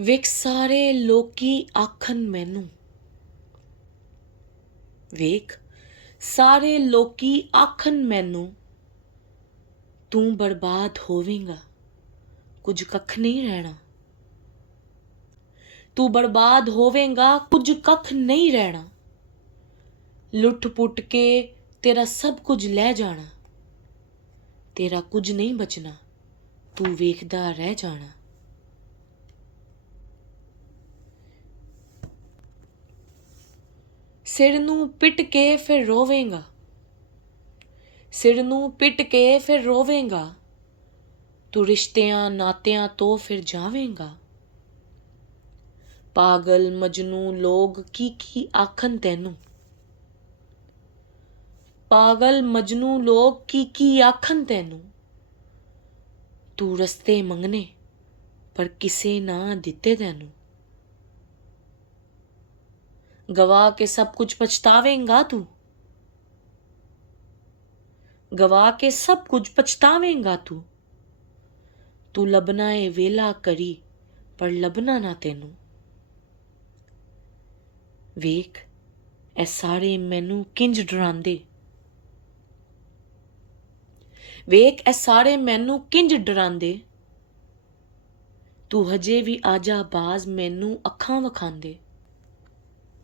ਵੇਖ ਸਾਰੇ ਲੋਕੀ ਆਖਣ ਮੈਨੂੰ, ਵੇਖ ਸਾਰੇ ਲੋਕੀ ਆਖਣ ਮੈਨੂੰ, ਤੂੰ ਬਰਬਾਦ ਹੋਵੇਂਗਾ, ਕੁਝ ਕੱਖ ਨਹੀਂ ਰਹਿਣਾ। ਤੂੰ ਬਰਬਾਦ ਹੋਵੇਂਗਾ, ਕੁਝ ਕੱਖ ਨਹੀਂ ਰਹਿਣਾ। ਲੁੱਟ ਪੁੱਟ ਕੇ ਤੇਰਾ ਸਭ ਕੁਝ ਲੈ ਜਾਣਾ, ਤੇਰਾ ਕੁਝ ਨਹੀਂ ਬਚਣਾ, ਤੂੰ ਵੇਖਦਾ ਰਹਿ ਜਾਣਾ। ਸਿਰ ਨੂੰ ਪਿੱਟ ਕੇ ਫਿਰ ਰੋਵੇਂਗਾ, ਸਿਰ ਨੂੰ ਪਿੱਟ ਕੇ ਫਿਰ ਰੋਵੇਂਗਾ, ਤੂੰ ਰਿਸ਼ਤਿਆਂ ਨਾਤਿਆਂ ਤੋਂ ਫਿਰ ਜਾਵੇਂਗਾ। ਪਾਗਲ ਮਜਨੂ ਲੋਗ ਕੀ ਆਖਣ ਤੈਨੂੰ, ਪਾਗਲ ਮਜਨੂ ਲੋਗ ਕੀ ਆਖਣ ਤੈਨੂੰ, ਤੂੰ ਰਸਤੇ ਮੰਗਨੇ ਪਰ ਕਿਸੇ ਨਾ ਦਿੱਤੇ ਤੈਨੂੰ। ਗਵਾ ਕੇ ਸਭ ਕੁਝ ਪਛਤਾਵੇਂਗਾ ਤੂੰ, ਗਵਾ ਕੇ ਸਭ ਕੁਝ ਪਛਤਾਵੇਂਗਾ ਤੂੰ। ਤੂੰ ਲੱਭਣਾ ਏ ਵੇਲਾ ਕਰੀ ਪਰ ਲੱਭਣਾ ਨਾ ਤੈਨੂੰ। ਵੇਖ ਇਹ ਸਾਰੇ ਮੈਨੂੰ ਕਿੰਜ ਡਰਾਉਂਦੇ, ਵੇਖ ਇਹ ਸਾਰੇ ਮੈਨੂੰ ਕਿੰਜ ਡਰਾਉਂਦੇ। ਤੂੰ ਹਜੇ ਵੀ ਆਜਾ ਬਾਜ਼ ਮੈਨੂੰ ਅੱਖਾਂ ਵਿਖਾਉਂਦੇ।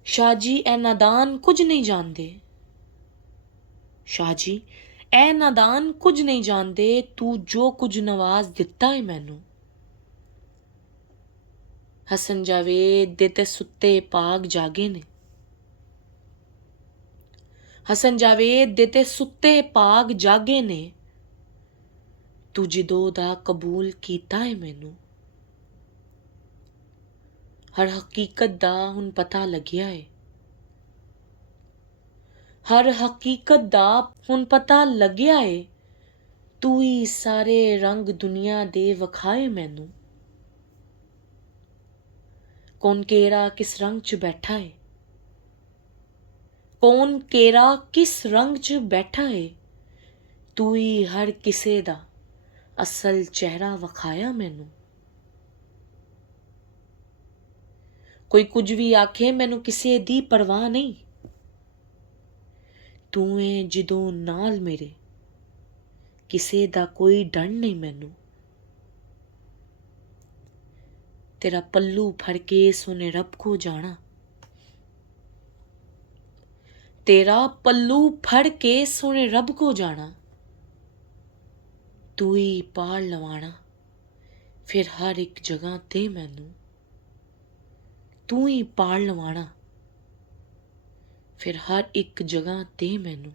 ਸ਼ਾਹ ਜੀ ਇਹ ਨਾਦਾਨ ਕੁਝ ਨਹੀਂ ਜਾਣਦੇ, ਸ਼ਾਹ ਜੀ ਇਹ ਨਾਦਾਨ ਕੁਝ ਨਹੀਂ ਜਾਣਦੇ। ਤੂੰ ਜੋ ਕੁਝ ਨਵਾਜ਼ ਦਿੱਤਾ ਏ ਮੈਨੂੰ। ਹਸਨ ਜਾਵੇਦ ਦੇ ਤੇ ਸੁੱਤੇ ਪਾਗ ਜਾਗੇ ਨੇ, ਹਸਨ ਜਾਵੇਦ ਦੇ ਤੇ ਸੁੱਤੇ ਪਾਗ ਜਾਗੇ ਨੇ। ਤੂੰ ਜਦੋਂ ਦਾ ਕਬੂਲ ਕੀਤਾ ਏ ਮੈਨੂੰ। ਹਰ ਹਕੀਕਤ ਦਾ ਹੁਣ ਪਤਾ ਲੱਗਿਆ ਏ, ਹਰ ਹਕੀਕਤ ਦਾ ਹੁਣ ਪਤਾ ਲੱਗਿਆ ਏ। ਤੂੰ ਹੀ ਸਾਰੇ ਰੰਗ ਦੁਨੀਆ ਦੇ ਵਿਖਾਏ ਮੈਨੂੰ। ਕੌਣ ਕਿਹੜਾ ਕਿਸ ਰੰਗ 'ਚ ਬੈਠਾ ਏ, ਕੌਣ ਕਿਹੜਾ ਕਿਸ ਰੰਗ 'ਚ ਬੈਠਾ ਏ। ਤੂੰ ਹੀ ਹਰ ਕਿਸੇ ਦਾ ਅਸਲ ਚਿਹਰਾ ਵਿਖਾਇਆ ਮੈਨੂੰ। ਕੋਈ ਕੁਝ ਵੀ ਆਖੇ ਮੈਨੂੰ ਕਿਸੇ ਦੀ ਪਰਵਾਹ ਨਹੀਂ। ਤੂੰ ਏ ਜਦੋਂ ਨਾਲ ਮੇਰੇ, ਕਿਸੇ ਦਾ ਕੋਈ ਡਰ ਨਹੀਂ ਮੈਨੂੰ। तेरा पल्लू फड़ के सोने रब को जाना, तेरा पल्लू फड़ के सोने रब को जाना। तू ही पार लवाना फिर हर एक जगह ते मैनू, तू ही पार लवाना फिर हर एक जगह ते मैनू।